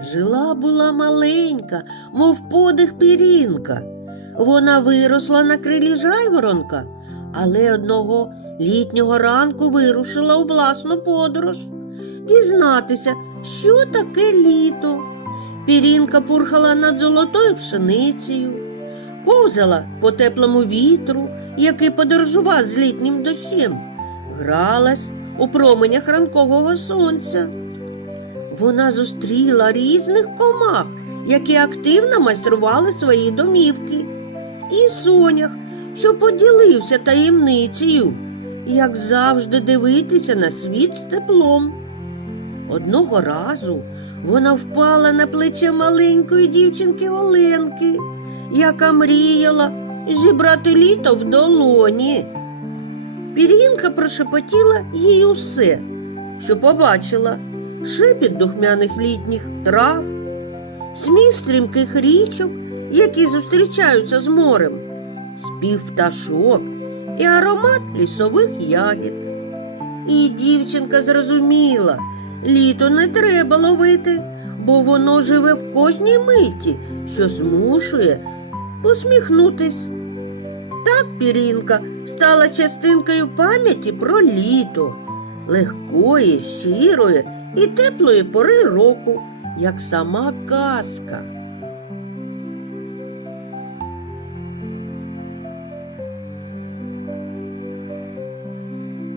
Жила була маленька, мов подих пірінка. Вона виросла на крилі жайворонка, але одного літнього ранку вирушила у власну подорож дізнатися, що таке літо. Пірінка пурхала над золотою пшеницею, ковзала по теплому вітру, який подорожував з літнім дощем, гралась у променях ранкового сонця. Вона зустріла різних комах, які активно майстрували свої домівки, і сонях, що поділився таємницею, як завжди дивитися на світ з теплом. Одного разу вона впала на плече маленької дівчинки Оленки, яка мріяла зібрати літо в долоні. Пір'їнка прошепотіла їй усе, що побачила шепіт духмяних літніх трав, сміх стрімких річок, які зустрічаються з морем, спів пташок і аромат лісових ягід. І дівчинка зрозуміла, літо не треба ловити, бо воно живе в кожній миті, що змушує посміхнутись. Так пірінка стала частинкою пам'яті про літо, легкої, щирої і теплої пори року, як сама казка.